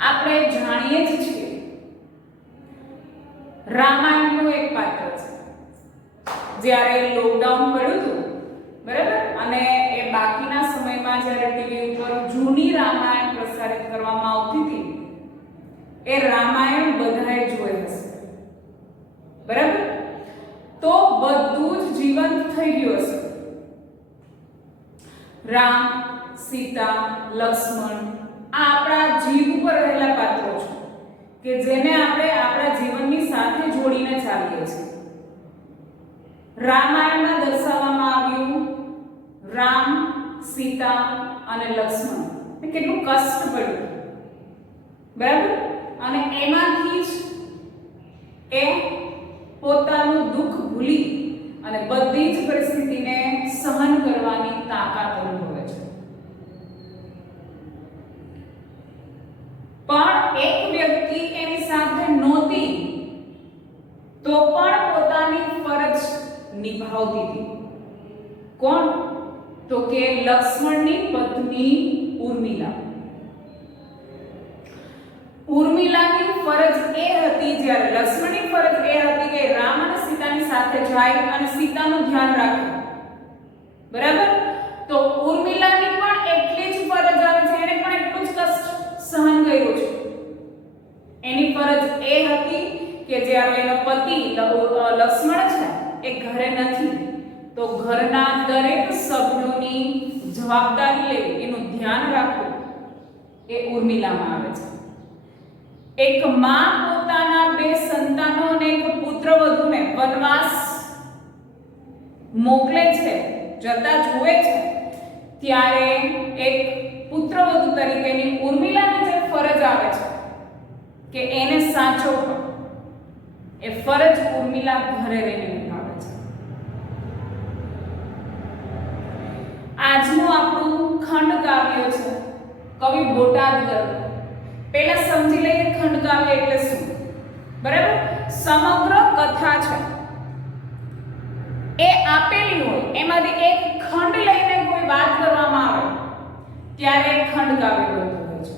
આપણે જાણીએ જ છીએ રામાયણનું એક પાત્ર છે. જ્યારે લોકડાઉન પડ્યું હતું બરાબર, અને એ બાકીના સમયમાં જ્યારે ટીવી ઉપર જૂની રામાયણ પ્રસારિત કરવામાં આવતી હતી, એ રામાયણ બધાએ જોઈ હશે બરાબર. તો બધું જ જીવંત થઈ ગયું હશે. રામ, સીતા, લક્ષ્મણ આ આપણા જીવ ઉપર રહેલા પાત્રો છે કે જેને આપણે આપણા જીવનની સાથે જોડીને ચાલીએ છીએ. રામાયણમાં દર્શાવવામાં આવ્યું રામ, સીતા અને લક્ષ્મણ કેટલું કષ્ટ પડ્યું બરાબર, અને એમાંથી જ એ પોતાનું દુઃખ ભૂલી અને બધી જ પરિસ્થિતિને સહન કરવાની તાકાત અનુભવે છે. પણ એક વ્યક્તિ એની સાથે નહોતી તો પણ પોતાની ફરજ નિભાવતી હતી. કોણ? તો કે લક્ષ્મણની પત્ની ઉર્મિલા. ઉર્મિલાની ફરજ એ હતી, જ્યારે લક્ષ્મણની ફરજ એ હતી કે રામ અને સીતાની સાથે જાય અને સીતાનું ધ્યાન રાખે બરાબર. તો ઉર્મિલાની પણ એટલી જ ફરજ આવે છે, એને પણ એટલું જ કષ્ટ સહન કર્યું છે. એની ફરજ એ હતી કે જ્યારે એનો પતિ લક્ષ્મણ છે એ ઘરે નથી તો ઘરના દરેક સભ્યોની જવાબદારી લેવી, એનું ધ્યાન રાખવું એ ઉર્મિલામાં આવે છે. એક માં પોતાના બે સંતાનો અને એક પુત્રવધૂને વનવાસ મોકલે છે, જતા જુએ છે, ત્યારે એક પુત્રવધુ તરીકેની ઉર્મિલાની જે ફરજ આવે છે કે એને સાચવવા, એ ફરજ ઉર્મિલા ઘરે રહીને નિભાવે છે. આજનું આપણું ખંડ કાવ્ય છે કવિ બોટાદકર. પહેલા સમજી લઈએ ખંડ કાવ્ય એટલે શું બરાબર. સમગ્ર કથા છે એ આપેલી હોય, એમાંથી એક ખંડ લઈને કોઈ વાત કરવામાં આવે ત્યારે ખંડ કાવ્ય બનતું હોય છે.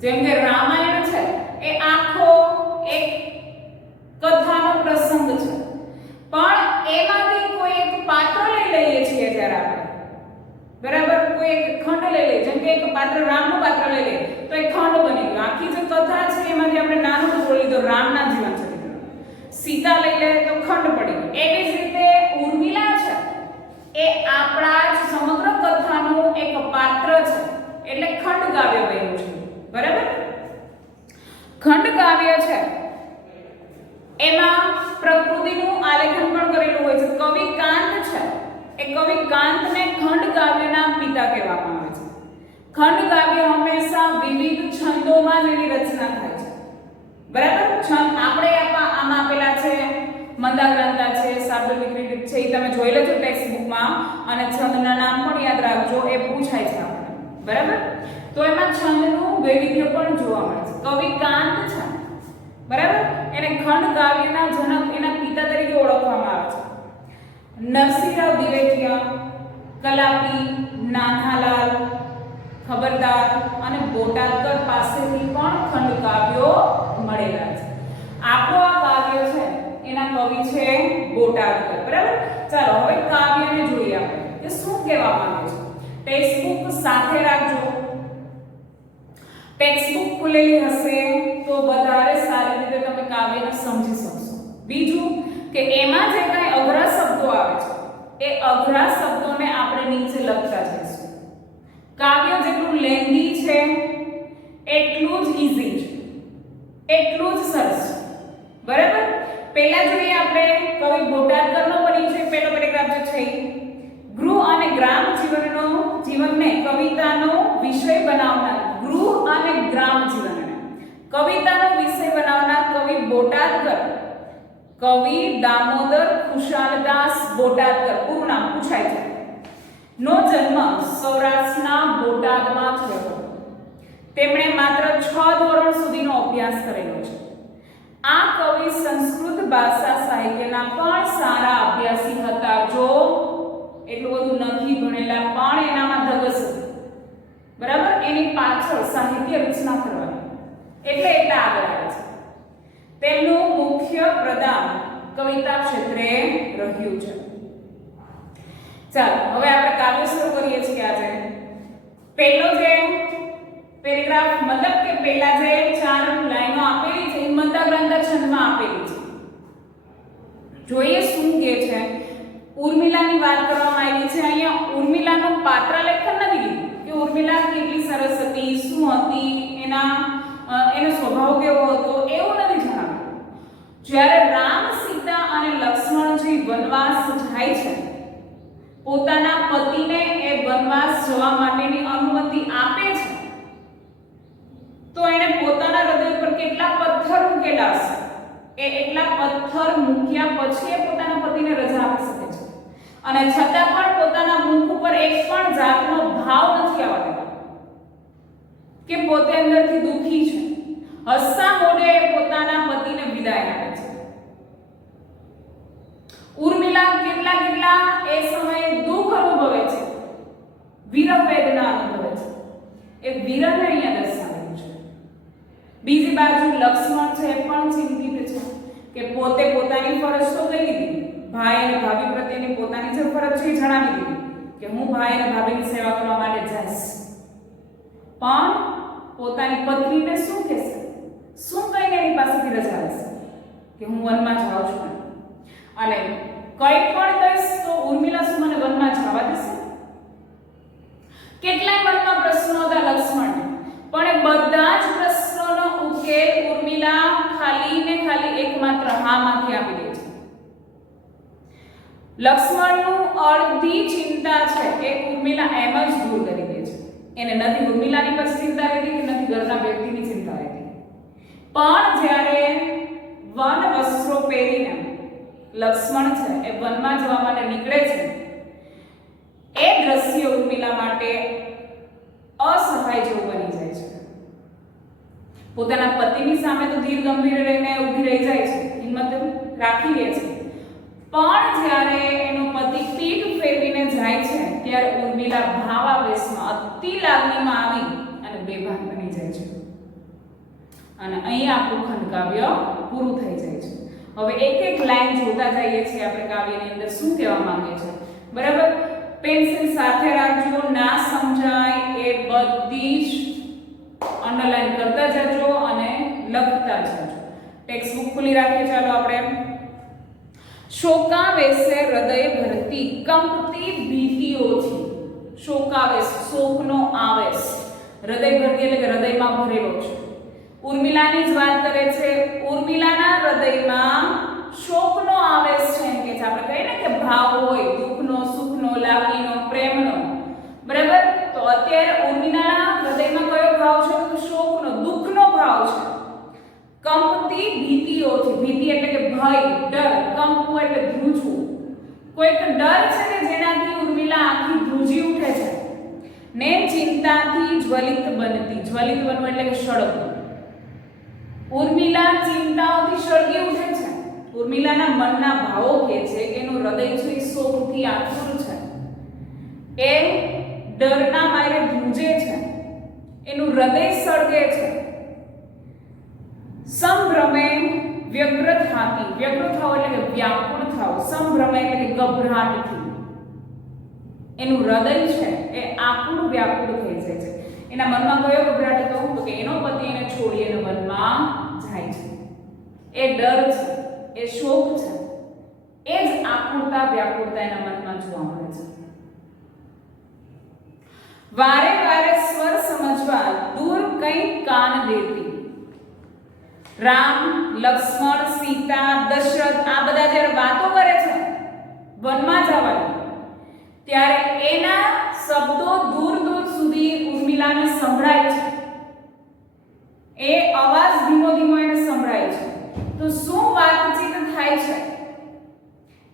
જેમ કે રામાયણ છે એ આખો એક કથાનો પ્રસંગ છે, પણ એમાંથી કોઈ એક પાત્ર લઈ લઈએ છીએ જ્યારે આપણે બરાબર, કોઈ એક ખંડ લઈ લઈએ, જેમ કે એક પાત્ર રામનું પાત્ર લઈ લઈએ તો એ ખંડ બની ગયો. આખી જે કથા છે એમાંથી આપણે નાનું ટુકડો લીધો, રામના જીવન ચરિત્ર. સીતા લઈ લે તો ખંડ પડી ગયો. એવી જ રીતે ઉર્મિલા છે એ આપણા જ સમગ્ર કથાનું એક પાત્ર છે, એટલે ખંડ કાવ્ય બન્યું છે બરાબર. ખંડ કાવ્ય છે એમાં પ્રકૃતિનું આલેખન પણ કરેલું હોય છે. કવિ કાંત છે એ કવિ કાંતને ખંડ કાવ્યના પિતા કહેવામાં આવે છે. ખંડ કાવ્ય હંમેશા વિવિધ છંદોમાં જેની રચના થાય છે બરાબર. છંદ આપણે આમાં આપેલા છે, મંદાક્રાંતા છે, શાર્દુલિક રીત છે, એ તમે જોઈ લેજો ટેક્સ્ટ બુકમાં, અને છંદના નામ પણ યાદ રાખજો, એ પૂછાય છે આપણને બરાબર. તો એમાં છંદનું વૈવિધ્ય પણ જોવા મળે છે. કવિ કાંત છે બરાબર, એને ખંડ કાવ્યના જનક, એના પિતા તરીકે ઓળખવામાં આવે છે. નરસિંહરાવ દિવેટિયા, કલાપી, નાનાલાલ, ખબરદાર અને બોટાદકર પાસેથી પણ ખંડ કાવ્યો મળેલા છે. આપણો આ કાવ્ય છે એના કવિ છે બોટાદકર બરાબર. ચાલો હવે કાવ્યને જોઈએ આપણે કે શું કહેવા માંગે છે. ટેક્સ્ટ બુક સાથે રાખજો. ટેક્સ્ટ બુક ખુલેલી હશે તો વધારે સારી રીતે તમે કાવ્યને સમજી શકશો. બીજું કે એમાં જે કઈ અઘરા શબ્દો આવે છે એ અઘરા શબ્દોને આપણે નીચે લખતા જઈશું. કાવ્ય જેટલું લેન્ધી છે એટલું જ ઈઝી છે, એટલું જ સરસ છે બરાબર. પહેલા જોઈએ આપણે કવિ બોટાદકરનો પરિચય. પહેલો પેરેગ્રાફ જે છે ગૃહ અને ગ્રામ જીવનને કવિતાનો વિષય બનાવનાર, ગૃહ અને ગ્રામ જીવનને કવિતાનો વિષય બનાવનાર કવિ બોટાદકર, કવિ દામોદર ખુશાલદાસ બોટાદકર, પૂરું નામ પૂછાય છે, નો જન્મ સૌરાષ્ટ્રના બોટાદમાં થયો. તેમણે માત્ર 6 ધોરણ સુધીનો અભ્યાસ કરેલો છે. આ કવિ સંસ્કૃત ભાષા સાહિત્યના પણ સારા અભ્યાસી હતા. જો એટલું બધું નથી ભણેલા પણ એનામાં ધગસ હતી બરાબર. એની પાછળ સાહિત્ય રચના કરવાની, એટલે એટલા આગળ આવે છે. તેમનું મુખ્ય પ્રદાન કવિતા ક્ષેત્રે રહ્યું છે. ચાલો હવે આપણે કાવ્ય શરૂ કરીએ છીએ. આજે પહેલો જે પેરેગ્રાફ મતલબ કે પહેલા જે 4 લાઈનો આપેલી છે એ મંદા ગ્રંથ છંદમાં આપેલી છે. જોઈએ શું કહે છે. ઉર્મિલાની વાત કરવામાં આવી છે. અહીંયા ઉર્મિલાનું પાત્ર લેખન નથી લીધું કે ઉર્મિલા કેટલી સરસ હતી, શું હતી, એનો સ્વભાવ કેવો હતો, એવું નથી જણાવ્યું. જ્યારે રામ, સીતા અને લક્ષ્મણજી વનવાસ જાય છે, પોતાના પતિને એ વનવાસ જવા માટેની અનુમતિ આપે છે, તો એને પોતાના હૃદય પર કેટલા પથ્થર મૂકેલા હશે. એટલા પથ્થર મૂક્યા પછી એ પોતાના પતિને રજા આપી શકે છે. અને છતાં પણ પોતાના મુખ ઉપર એક પણ જાતનો ભાવ નથી આવવા દેતા કે પોતે અંદરથી દુખી છે. હસતા મોઢે પોતાના પતિને વિદાય આપે છે. ઉર્મિલા કેટલા એ સમયે દુઃખ અનુભવે છે, વિરહ વેદના અનુભવે છે. એ વિરહને અહીંયા દર્શાવેલું છે. બીજી બાજુ લક્ષ્મણ છે એ પણ ચિંતિત છે કે પોતે પોતાની ફરજ તો કરી દીધી, ભાઈ અને ભાભી પ્રત્યેની પોતાની જે ફરજ છે એ જણાવી દીધી કે હું ભાઈ અને ભાભીની સેવા કરવા માટે જઈશ, પણ પોતાની પત્નીને શું કહેશે, શું કહીને એની પાસેથી રજા લેશે કે હું વનમાં જાઉં છું અને કંઈ પણ કહીશ તો ઉર્મિલા શું મને વનમાં જવા દેશે. કેટલાય મનમાં પ્રશ્નો હતા લક્ષ્મણને, પણ એ બધા જ પ્રશ્નોનો ઉકેલ ઉર્મિલા ખાલી ને ખાલી એકમાત્ર હામાંથી આપી દે છે. લક્ષ્મણનું અડધી ચિંતા છે એ ઉર્મિલા એમ જ દૂર કરી દે છે. એને નથી ઉર્મિલાની પર ચિંતા રહેતી કે નથી ઘરના વ્યક્તિની ચિંતા રહેતી. પણ જ્યારે વન વસ્ત્રો પહેરીને લક્ષ્મણ છે એ વનમાં જવા માટે નીકળે છે, એ દ્રશ્ય ઉર્મિલા માટે અસહાય જેવું બની જાય છે. પોતાના પતિની સામે તો ધીર ગંભીર રહીને ઊભી રહી જાય છે, હિંમત રાખી લે છે, પણ જ્યારે એનો પતિ પીઠ ફેરવીને જાય છે ત્યારે ઉર્મિલા ભાવાવેશમાં અતિ લાગણીમાં આવી અને બેભાન બની જાય છે. અને અહીંયા આપણું ખંડકાવ્ય પૂરું થઈ જાય છે. હવે એક એક લાઈન જોતા જઈએ છીએ આપણે કાવ્યની અંદર શું કહેવા માંગે છે. બરાબર, પેન્સિલ સાથે રાખજો, ના સમજાય એ બધી જ અંડરલાઈન કરતા જજો અને લખતા જજો. ટેક્સ્ટ બુક ખોલી રાખીએ. ચાલો આપણે શોકાવેશે હૃદય ભરતી કંપતી ભીતિઓથી. શોકાવેશ, શોકનો આવેશ, હૃદય ભરતી એટલે કે હૃદયમાં ભરેલો છે. ઉર્મિલાની જ વાત કરે છે. ઉર્મિલાના હૃદયમાં શોકનો આવેશ છે. એમ કે છે, આપણે કહીએ ને કે ભાવ હોય, દુઃખનો, સુખનો, લાગણીનો, પ્રેમનો. બરાબર, તો અત્યારે ઉર્મિલાના હૃદયમાં કયો ભાવ છે? તો શોકનો, દુઃખનો ભાવ છે. કંપતી ભીતિઓથી, ભીતિ એટલે કે ભય, ડર, કંપવું એટલે ધ્રુજવું. કોઈક ડર છે કે જેનાથી ઉર્મિલા આખી ધ્રુજી ઉઠે છે ને ચિંતાથી જ્વલિત બનતી. જ્વલિત બનવું એટલે કે સળગવું. ઉર્મિલા ચિંતાઓથી સળગી ઉઠે છે. ઉર્મિલાના મનના ભાવો કહે છે કે એનું હૃદય છે એ શોકથી આતુર છે, એ ડરના મારે ધ્રુજે છે, એનું હૃદય સળગે છે. સંભ્રમે વ્યગ્ર થાતી, વ્યગ્ર થાવ એટલે કે વ્યાકુળ થાવ, સંભ્રમે એટલે કે ગભરાટથી એનું હૃદય છે એ આકુળ વ્યાકુળ થઈ જાય છે. એના મનમાં કયો ગભરાટ હતો? તો કે એનો પતિ એને છોડી એને વનમાં જાય છે. એ ડર છે, એ શોક છે, એ જ આકુળતા વ્યાકુળતા એના મનમાં જોવા મળે છે. વારે વારે સ્વર સમજવા દૂર કઈ કાન દેતી. રામ, લક્ષ્મણ, સીતા, દશરથ આ બધા જ્યારે વાતો કરે છે વનમાં જવાની, ત્યારે એના શબ્દો દૂર દૂર સુધી ઉર્મિલાને સંભળાય છે. એ અવાજ ધીમો ધીમો એને સંભળાય છે. તો શું વાતચીત થાય છે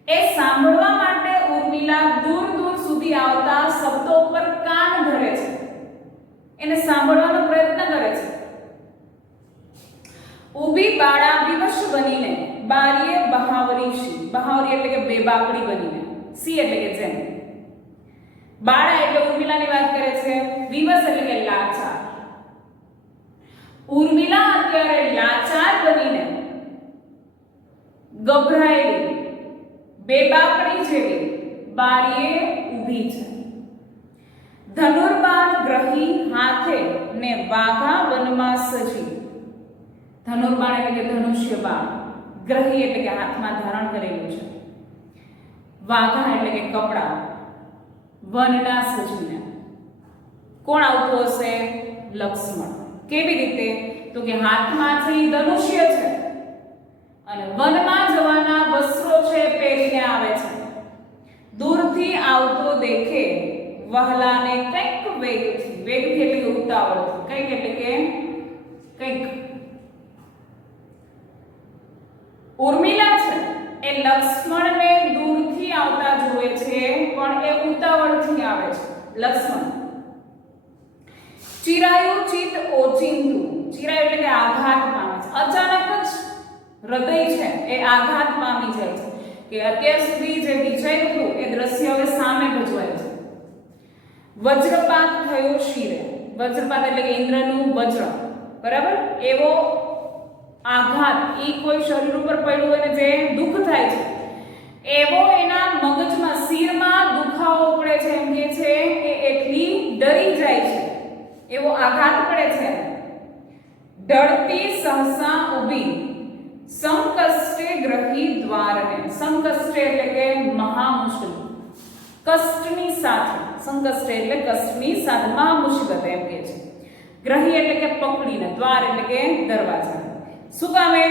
એ સાંભળવા માટે ઉર્મિલા દૂર દૂર સુધી આવતા શબ્દો પર કાન ધરે છે, એને સાંભળવાનો પ્રયત્ન કરે છે. ઊભી બાળા વિવશ બનીને બારીએ બહાવરી શી. બહાવરી એટલે કે બેબાકડી બનીને, સી એટલે કે જેમ. બાળા એટલે ઉર્મિલાની વાત કરે છે, વિવશ એટલે કે લાચાર. ઉર્મિલા અત્યારે લાચાર બનીને ગભરાયેલી બેબાકડી જેવી બારીએ ઊભી છે. ધનુર્બાણ ગ્રહી હાથે ને વાઘા વનમાં સજી. ધનુર્બાણ એટલે કે ધનુષ્ય બાણ, ગ્રહી એટલે કે હાથમાં ધારણ કરેલું છે, વાઘા એટલે કે કપડા, વનના સજીને. કોણ આવતું હશે? લક્ષ્મણ. કેવી રીતે? તો કે હાથમાં છે ઈ ધનુષ્ય છે અને વનમાં જવાના વસ્ત્રો છે પહેરીને આવે છે. દૂરથી આવતો દેખે વહલાને કંઈક વેગથી, વેગથી એટલે કે ઉતાવળથી, કંઈક એટલે કે કંઈક. ઉર્મિલા છે એ લક્ષ્મણને દૂરથી આવતા જોવે છે પણ એ ઉતાવળથી આવે છે. લક્ષ્મણ ચિરાયુ ચિત ઓચિંતુ. ચિરાયુ એટલે કે આઘાત પામે છે. અચાનક જ હૃદય છે એ આઘાત પામી જાય છે કે અત્યાર સુધી જે વિચાર્યું હતું એ દ્રશ્ય હવે સામે ભજવાય છે. વજ્રપાત થયો શિરે. વજ્રપાત એટલે કે ઇન્દ્રનું વજ્ર, બરાબર? એવો આઘાત, ઈ કોઈ શરીર ઉપર પડ્યું હોય ને જે દુઃખ થાય છે એવો એના મગજમાં, શિરમાં દુખાવો પડે છે. એમ કે છે કે એટલી ડરી જાય છે, એવો આઘાત પડે છે. ડરતી સહસા ઊભી સંકષ્ટે ગ્રહી દ્વારને. સંકષ્ટે એટલે કે મહા મુશ્કેલ, કષ્ટની સાથે. સંકષ્ટે એટલે કષ્ટની સાથે, મહા મુશ્કેલ એમ કે છે. ગ્રહી એટલે કે પકડીને, દ્વાર એટલે કે દરવાજા. શું કામે?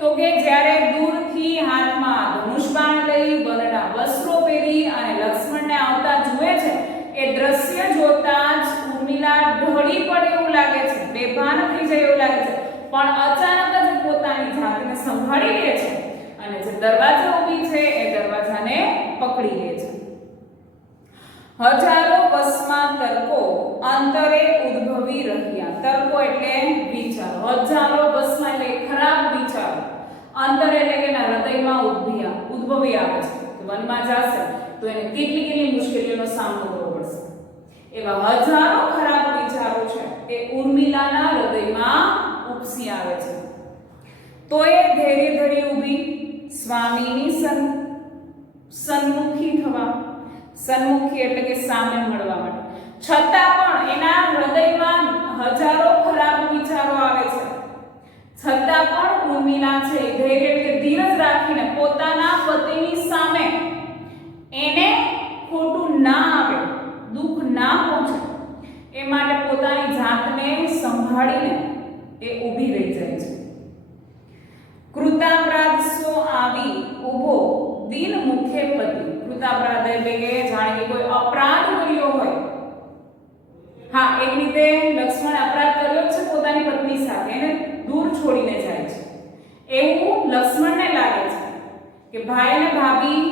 તો કે જ્યારે દૂરથી હાથમાં ધનુષ બાણ લઈ, વનના વસ્ત્રો પહેરી અને લક્ષ્મણને આવતા જુએ છે એ દ્રશ્ય જોતા જ ઉર્મિલા ઢળી પડે એવું લાગે છે, બેભાન થઈ જાય એવું લાગે છે. પણ અચાનક જ પોતાની જાતને સંભાળી લે છે અને જે દરવાજા ઊભી છે એ દરવાજાને પકડી લે છે. હજારો વસમાં તર્કો અંતરે ઉદ્ભવી રહ્યા. તર્કો એટલે વિચારો. હજારો વસમાં એટલે ખરાબ વિચારો, અંતરે એટલે કે એના હૃદયમાં ઉદ્ભવી આવે છે. વનમાં જશે તો એને કેટલી મુશ્કેલીઓનો સામનો કરવો પડશે. એવા હજારો ખરાબ વિચારો છે એ ઉર્મિલાના હૃદયમાં ઉપસી આવે છે. તો એ ધૈર્ય ધરી ઊભી સ્વામીની સન્મુખી થવા. સન્મુખી એટલે કે સામે મળવા માટે. છતાં પણ એના હૃદયમાં હજારો ખરાબ વિચારો આવે છે, છતાં પણ ઉર્મિલા છે ધૈર્ય એટલે ધીરજ રાખીને પોતાના પતિની સામે એને ખોટું ના આવે, દુઃખ ના પહોંચે એ માટે પોતાની જાતને સંભાળીને એ ઊભી રહી જાય છે. કૃતાપરાધ સો આવી ઊભો દિન મુખે પતિ. કૃતાપરાધ એટલે કે જાણે કે કોઈ અપરાધ કર્યો હોય. હા, એક રીતે લક્ષ્મણ અપરાધ કર્યો છે પોતાની પત્ની સાથે, એને દૂર છોડીને જાય છે એવું લક્ષ્મણને લાગે છે કે ભાઈ અને ભાભી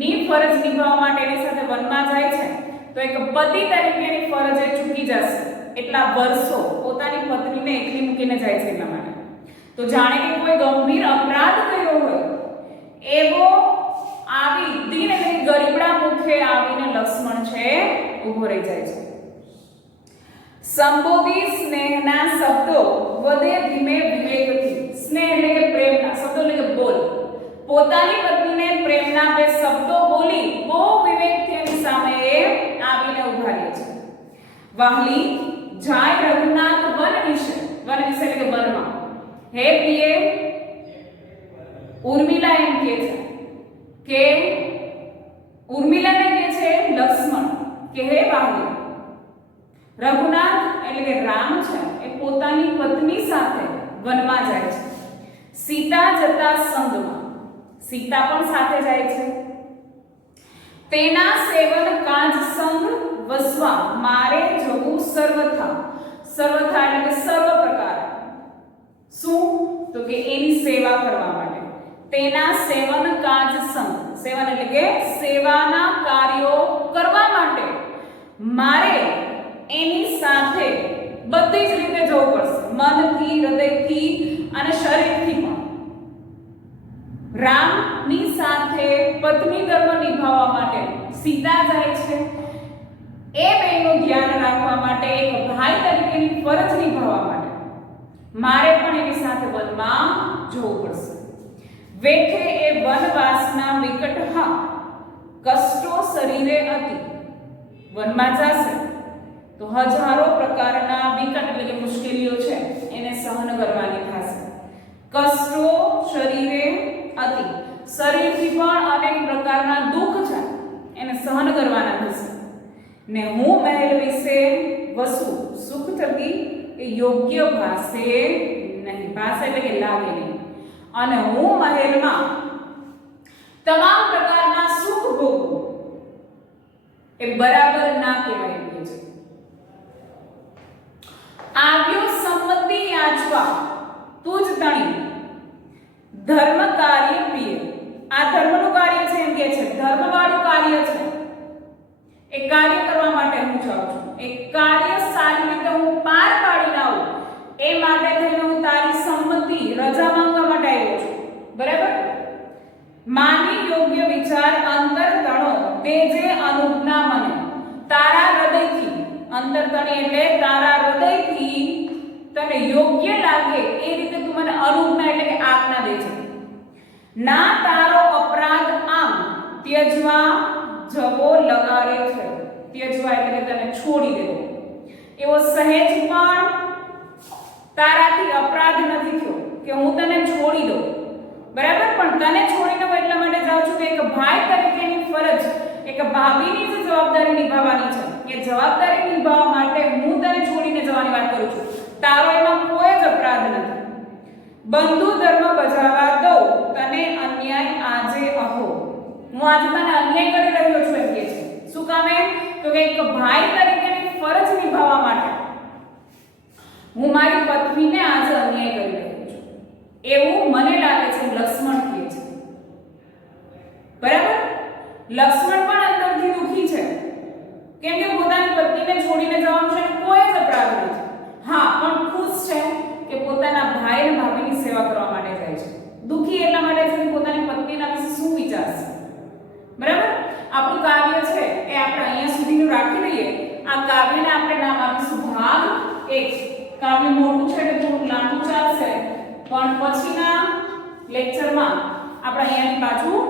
ની ફરજ નિભાવવા માટે એની સાથે વનમાં જાય છે તો એક પતિ તરીકેની ફરજ એ ચૂકી જશે. એટલા વર્ષો પોતાની પત્નીને એકલી મૂકીને જાય છે એટલા માટે. તો જાણે કે કોઈ ગંભીર અપરાધ કર્યો હોય એવો આવી દિન એટલે ગરીબડા મુખે આવીને લક્ષ્મણ છે ઊભો રહી જાય છે. સંબોધી સ્નેહના શબ્દો વધે ધીમે વિવેકથી. સ્નેહ એટલે કે પ્રેમના શબ્દો એટલે કે બોલ. પોતાની પત્નીને પ્રેમના બે શબ્દો બોલી બહુ વિવેકથી એની સામે એ આવીને ઊભા રહે છે. વાહલી જાય રઘુનાથ વન વિશે. વન વિશે એટલે કે વનમાં. હે પ્રિય, ઉર્મિલા એમ કહે છે કે ઉર્મિલાને કહે છે લક્ષ્મણ કે હે વાહલી, રઘુનાથ એટલે કે રામ છે એ પોતાની પત્ની સાથે વનમાં જાય છે. સીતા જતા સંગમાં. સીતા પણ સાથે જાય છે. તેના સેવન કાજ સંગ વસવા મારે જવું સર્વથા. સર્વથા એટલે કે સર્વ પ્રકાર. શું? તો કે એની સેવા કરવા માટે. તેના સેવન કાજ સંગ. સેવન એટલે કે સેવાના કાર્યો કરવા માટે મારે એની સાથે બધી જ રીતે જવું પડશે. મનથી, હૃદયથી અને શરીરથી પણ. રામની સાથે પત્ની ધર્મ નિભાવવા માટે સીતા જાય છે. એ બેનું ધ્યાન રાખવા માટે, એક ભાઈ તરીકેની ફરજ નિભાવવા માટે મારે પણ એની સાથે વનમાં જવું પડશે. વેઠે એ વનવાસના વિકટ હા કષ્ટો શરીરે અતિ. વનમાં જશે તો હજારો પ્રકારના વિકટ એટલે કે મુશ્કેલીઓ છે એને સહન કરવાની થશે. કષ્ટો શરીરે અતિ, શરીરથી પણ અનેક પ્રકારના દુઃખ છે એને સહન કરવાના થશે. ને હું મહેલ વિશે વસુ સુખ થકી એ યોગ્ય ભાસે નહીં. ભાષા એટલે કે લાગે નહીં. અને હું મહેલમાં તમામ પ્રકારના સુખ ભોગવું એ બરાબર ના કહેવાય છે. આવ્યો સંમતિ યાચવા તુજ તણી ધર્મ કાર્ય પ્રિય. આ ધર્મનું કાર્ય છે એમ કે છે, ધર્મવાળું કાર્ય છે. એ કાર્ય કરવા માટે હું જાઉં છું. એ કાર્ય સારી રીતે હું પાર પાડીને આવું એ માટે થઈને હું તારી સંમતિ રજા માંગવા માટે આવ્યો છું. બરાબર? માની યોગ્ય વિચાર અંતર તણો તે જે અનુજ્ઞા મને તારા હૃદયથી. અંતર તણી એટલે તારા હૃદયથી તને યોગ્ય લાગે એ રીતે તું મને અનુજ્ઞા એટલે કે આજ્ઞા દે છે. ના તારો અપરાધ આમ ત્યજવા જવો લગારે છે. ત્યજવા એટલે કે તને છોડી દેવો એવો સહેજ પણ તારાથી અપરાધ નથી થયો કે હું તને છોડી દઉં. બરાબર? પણ તને છોડીને હું એટલા માટે જાઉં છું કે એક ભાઈ તરીકેની ફરજ, એક ભાભીની જે જવાબદારી નિભાવવાની છે એ જવાબદારી નિભાવવા માટે હું તને છોડીને જવાની વાત કરું છું. તારો એમાં કોઈ જ અપરાધ નથી. બંધુ ધર્મ બજાવવા દઉં તને અન્યાય આજે અહો. હું આજે તને અન્યાય કરી રહ્યો છું એમ કે છે. શું કામે? તો કે એક ભાઈ તરીકેની ફરજ નિભાવવા માટે હું મારી પત્નીને આજે અન્યાય કરી રહ્યો છું એવું મને લાગે છે. લક્ષ્મણ કહે છે. બરાબર? લક્ષ્મણ પણ અંદરથી દુખી છે કેમ કે પોતાની પત્નીને છોડીને જવાનું છે, કોઈ જ અપરાધ નથી. હા, પણ ખુશ છે કે પોતાના ભાઈ અને ભાભીની સેવા કરવા માટે જાય છે. દુખી એટલા માટે છે કે પોતાની પત્નીના વિશે શું વિચારશે. બરાબર? આપણું કાવ્ય છે એ આપણે અહીંયા સુધીનું રાખી લઈએ. આ કાવ્યને આપણે નામ આપીશું ભાગ 1. કાવ્ય મોટું છે એટલે થોડું લાંબુ ચાલશે, પણ પછીના લેક્ચરમાં આપણે અહીંયાની પાછું